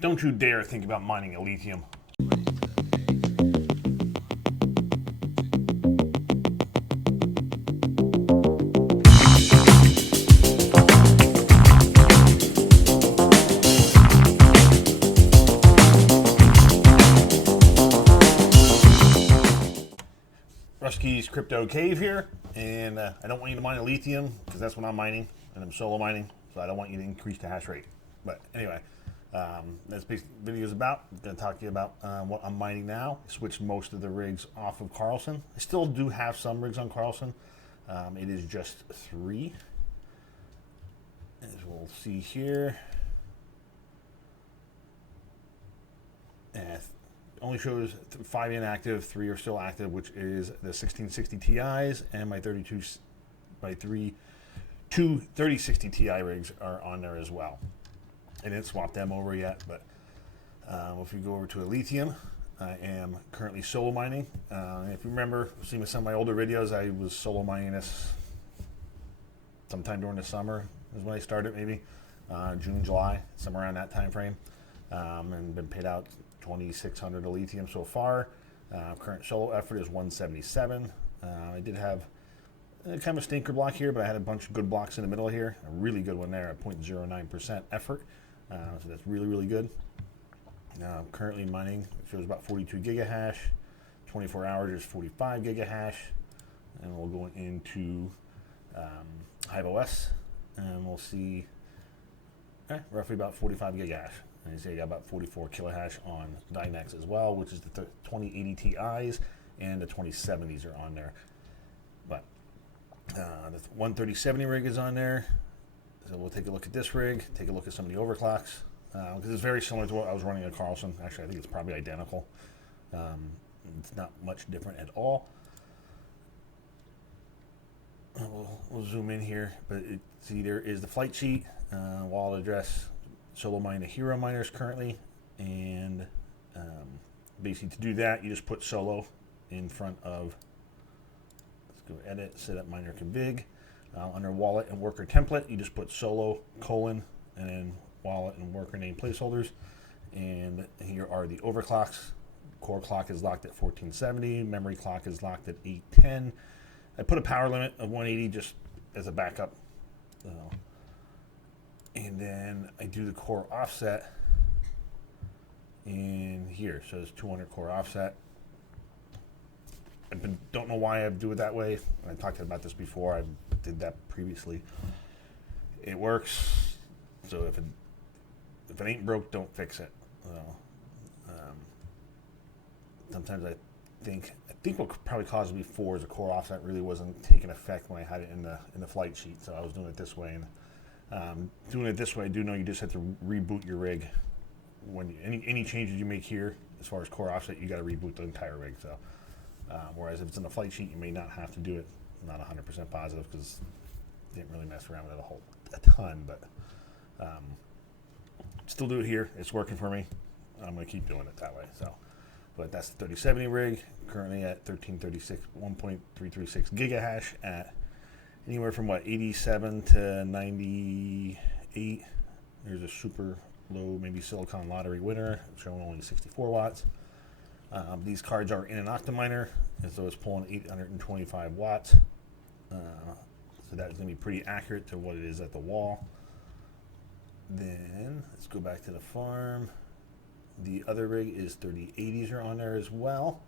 Don't you dare think about mining a lithium. Rusky's Crypto Cave here, and I don't want you to mine a lithium because that's what I'm mining, and I'm solo mining, so I don't want you to increase the hash rate. But anyway, that's what this video is about. I'm going to talk to you about what I'm mining now. I switched most of the rigs off of Karlsen. I still do have some rigs on Karlsen. It is just 3, as we'll see here. Only shows 5 inactive, 3 are still active, which is the 1660 Ti's, and my 2 3060 Ti rigs are on there as well. I didn't swap them over yet, but if you go over to a lithium, I am currently solo mining. If you remember, seeing some of my older videos, I was solo mining this sometime during the summer is when I started, maybe June, July, somewhere around that time frame, and been paid out 2,600 a lithium so far. Current solo effort is 177. I did have kind of a stinker block here, but I had a bunch of good blocks in the middle here. A really good one there at 0.09% effort. So that's really, really good. Currently mining, it shows about 42 gigahash. 24 hours is 45 gigahash. And we'll go into HiveOS, and we'll see roughly about 45 gigahash. And you see I got about 44 kilohash on Dynex as well, which is the 2080 Ti's, and the 2070s are on there. But the 13070 rig is on there. So we'll take a look at this rig, take a look at some of the overclocks, because it's very similar to what I was running at Karlsen. Actually, I think it's probably identical. It's not much different at all. We'll zoom in here, but see there is the flight sheet, wallet address, solo mine the hero miners currently, and basically to do that you just put solo in front of, let's go edit, set up miner config. Under wallet and worker template you just put solo colon and then wallet and worker name placeholders, and here are the overclocks. Core clock is locked at 1470, memory clock is locked at 810. I put a power limit of 180 just as a backup. And then I do the core offset in here. So it's 200 core offset. Don't know why I do it that way. I talked about this before. I did that previously. It works. So if it ain't broke, don't fix it. Sometimes I think what probably caused me before is the core offset really wasn't taking effect when I had it in the flight sheet. So I was doing it this way. And doing it this way, I do know you just have to reboot your rig. When any changes you make here, as far as core offset, you got to reboot the entire rig. So, whereas if it's in the flight sheet, you may not have to do it. I'm not 100% positive because I didn't really mess around with it a ton, but still do it here. It's working for me. I'm going to keep doing it that way. So, but that's the 3070 rig, currently at 1.336 gigahash at anywhere from 87 to 98. There's a super low, maybe silicon lottery winner, showing only 64 watts. These cards are in an Octaminer, and so it's pulling 825 watts. So that's going to be pretty accurate to what it is at the wall. Then let's go back to the farm. The other rig is 3080s are on there as well.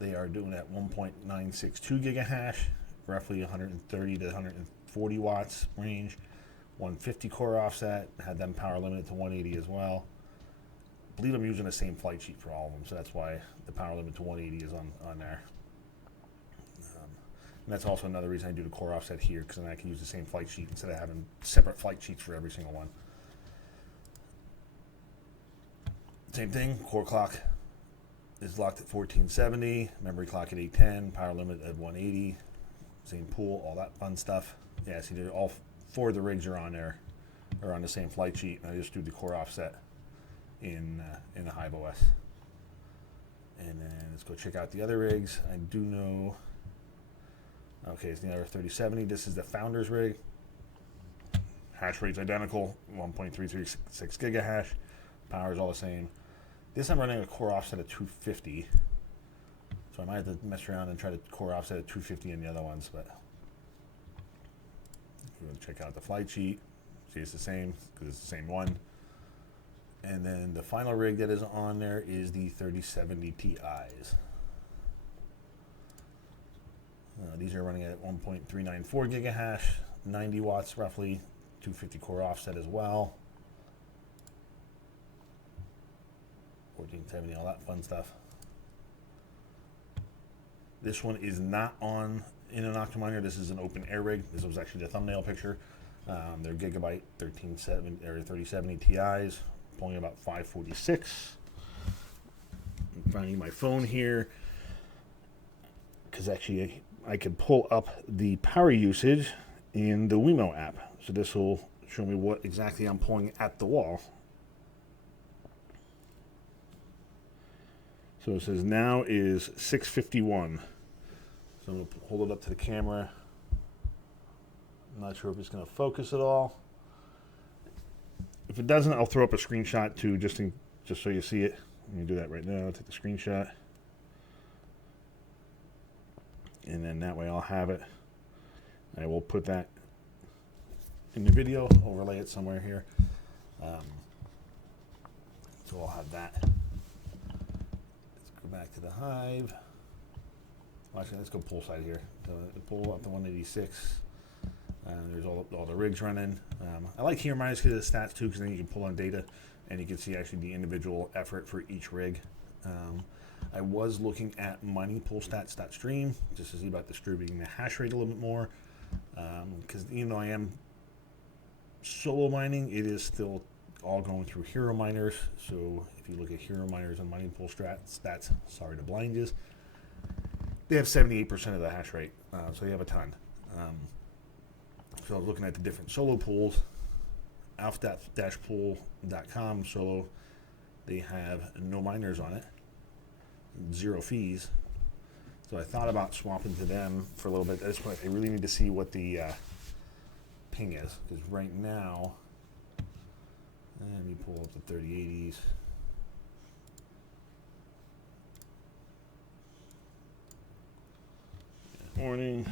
They are doing at 1.962 gigahash. Roughly 130 to 140 watts range, 150 core offset, had them power limited to 180 as well. I believe I'm using the same flight sheet for all of them, so that's why the power limit to 180 is on there. And that's also another reason I do the core offset here, because then I can use the same flight sheet instead of having separate flight sheets for every single one. Same thing, core clock is locked at 1470, memory clock at 810, power limit at 180. Same pool, all that fun stuff. Yeah, see, all 4 of the rigs are on there, are on the same flight sheet. And I just do the core offset in the HiveOS. And then let's go check out the other rigs. I do know. Okay, it's the other 3070. This is the Founders rig. Hash rate's identical, 1.336 gigahash. Power is all the same. This I'm running a core offset of 250. So I might have to mess around and try to core offset at 250 in the other ones, but we're going to check out the flight sheet. See, it's the same because it's the same one. And then the final rig that is on there is the 3070 Ti's. These are running at 1.394 gigahash, 90 watts roughly, 250 core offset as well. 1470, all that fun stuff. This one is not on in an Octominer. This is an open air rig. This was actually the thumbnail picture. They're Gigabyte 3070 Ti's, pulling about 546. I'm finding my phone here because actually I could pull up the power usage in the Wemo app. So this will show me what exactly I'm pulling at the wall. So it says now is 651. So I'm going to hold it up to the camera. I'm not sure if it's going to focus at all. If it doesn't, I'll throw up a screenshot too, just so you see it. Let me do that right now. I'll take the screenshot. And then that way I'll have it. I will put that in the video, overlay it somewhere here. So I'll have that. Let's go back to the Hive. Well, actually, let's go poolside here. So pull up to 186. There's all the rigs running. I like here minus because of the stats too, because then you can pull on data and you can see actually the individual effort for each rig. I was looking at mining pool stats.stream just to see about distributing the hash rate a little bit more, because even though I am solo mining, it is still all going through hero miners. So if you look at hero miners and mining pool stats, sorry to blind you, they have 78% of the hash rate, so you have a ton. So I was looking at the different solo pools. alpha-pool.com solo, they have no miners on it, 0 fees. So I thought about swapping to them for a little bit. At this point, I really need to see what the ping is, because right now, let me pull up the 3080s. Morning.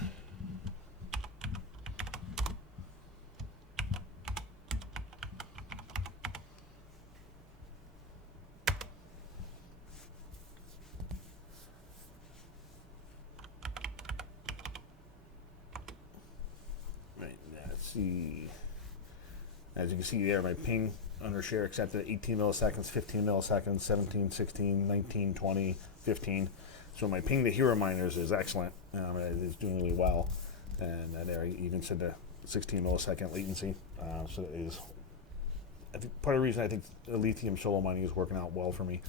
See, as you can see there, my ping under share accepted 18 milliseconds, 15 milliseconds, 17, 16, 19, 20, 15. So my ping to hero miners is excellent. It's doing really well. And there, I even said the 16 millisecond latency. So it is, I think part of the reason I think lithium solo mining is working out well for me.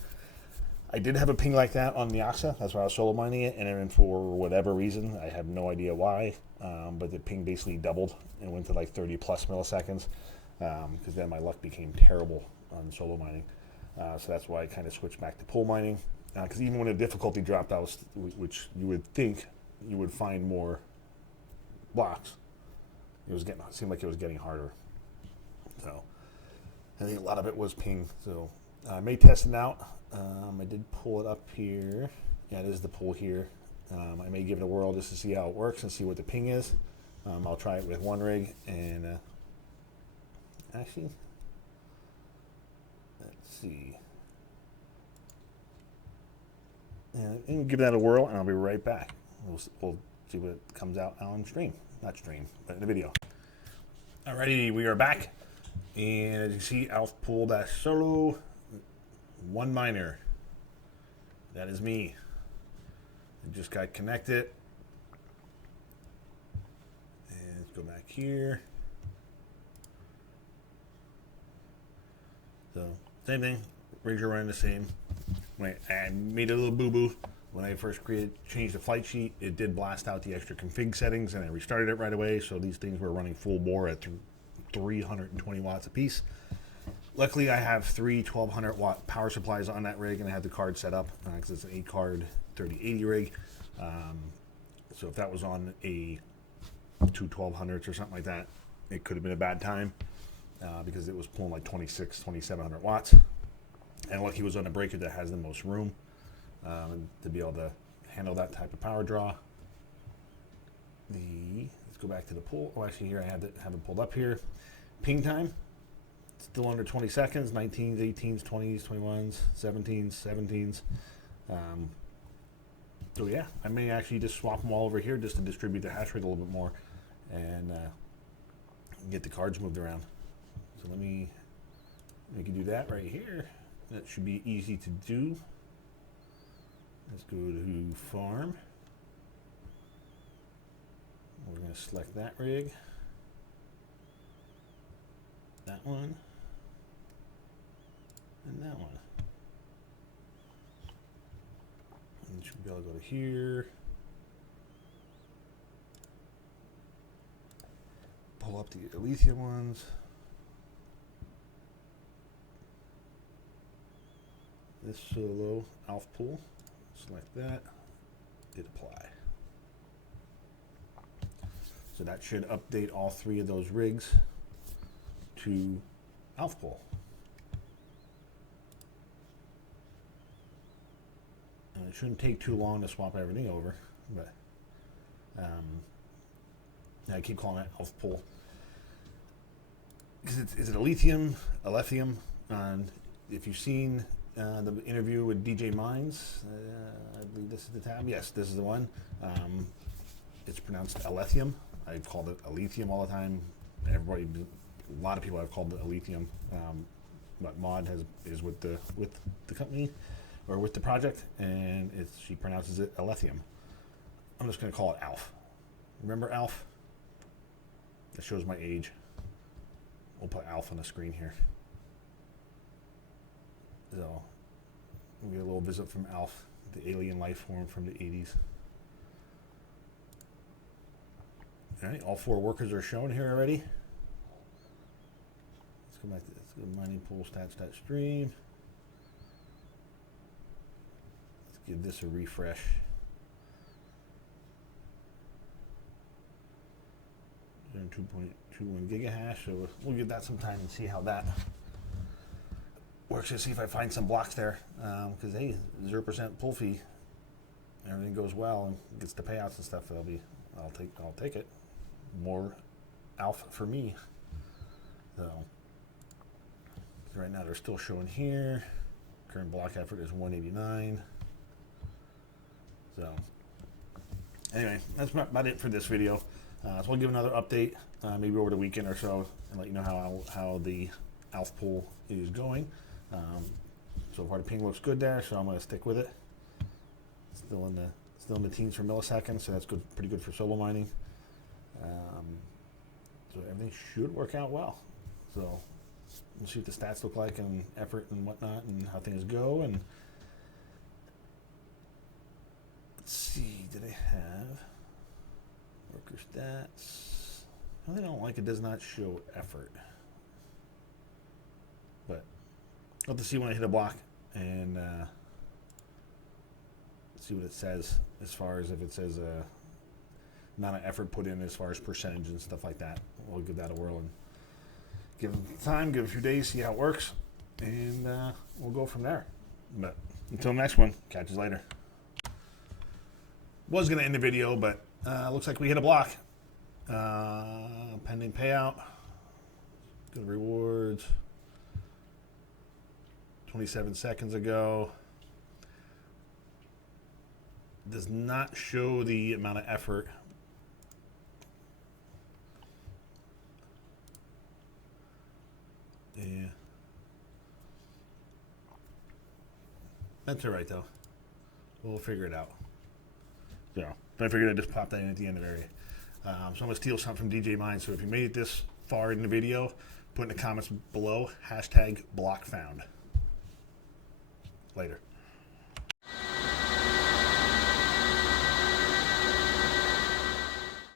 I did have a ping like that on the Oxa. That's why I was solo mining it, and then for whatever reason, I have no idea why, but the ping basically doubled and went to like 30 plus milliseconds, because then my luck became terrible on solo mining. So that's why I kind of switched back to pool mining, because even when the difficulty dropped, which you would think you would find more blocks, it seemed like it was getting harder. So I think a lot of it was ping. So I may test it out. I did pull it up here. Yeah, it is the pool here. I may give it a whirl just to see how it works and see what the ping is. I'll try it with one rig and actually, let's see. And give that a whirl, and I'll be right back. We'll see what comes out on stream. Not stream, but in the video. Alrighty, we are back. And as you see, alpha-pool-solo. One miner. That is me. I just got connected. And let's go back here. So, same thing. Rigs are running the same. I made a little boo-boo. When I first changed the flight sheet, it did blast out the extra config settings, and I restarted it right away. So these things were running full bore at 320 watts a piece. Luckily, I have 3 1200 watt power supplies on that rig, and I had the card set up because it's an 8-card 3080 rig. So if that was on a 2 1200s or something like that, it could have been a bad time. because it was pulling like 2,700 watts. And lucky was on a breaker that has the most room to be able to handle that type of power draw. Let's go back to the pull. Oh, actually, here I have it pulled up here. Ping time, still under 20 seconds. 19s, 18s, 20s, 21s, 17s, 17s. So yeah, I may actually just swap them all over here just to distribute the hash rate a little bit more and get the cards moved around. So we can do that right here. That should be easy to do. Let's go to farm. We're going to select that rig, that one, and that one. And you should be able to go to here, pull up the Alephium ones. This solo alpha pool, select that, hit apply. So that should update all three of those rigs to alpha pool. And it shouldn't take too long to swap everything over, but I keep calling it alpha pool because it's an Alephium, and if you've seen the interview with DJ Mines, I believe this is the tab. Yes, this is the one. It's pronounced Alephium. I've called it Alephium all the time. A lot of people have called it Alephium, but Maud is with the company or with the project, and she pronounces it Alephium. I'm just going to call it Alf. Remember Alf? That shows my age. We'll put Alf on the screen here. So we get a little visit from Alf, the alien life form from the 80s. All right, all four workers are shown here already. Let's go back to mining pool stat stream. Let's give this a refresh. They're in 2.21 gigahash, so we'll give that some time and see how that works. To see if I find some blocks there, because hey, 0% pull fee, everything goes well and gets the payouts and stuff. I'll take it. More alpha for me. So right now they're still showing here. Current block effort is 189. So anyway, that's about it for this video. So we'll give another update maybe over the weekend or so and let you know how the alpha pool is going. So far the ping looks good there, so I'm going to stick with it. Still in the teens for milliseconds, so that's good, pretty good for solo mining. So everything should work out well. So we'll see what the stats look like and effort and whatnot and how things go. And let's see, do they have worker stats? No, they don't like it. Does not show effort. But I'll have to see when I hit a block and see what it says as far as if it says amount of effort put in as far as percentage and stuff like that. We'll give that a whirl and give it time, give it a few days, see how it works, and we'll go from there. But until next one, catch you later. Was going to end the video, but looks like we hit a block. Pending payout. Good rewards. 27 seconds ago. Does not show the amount of effort. Yeah. That's all right, though. We'll figure it out. So, I figured I'd just pop that in at the end of the area. So I'm going to steal something from DJ Mine. So if you made it this far in the video, put in the comments below, #blockfound. Later.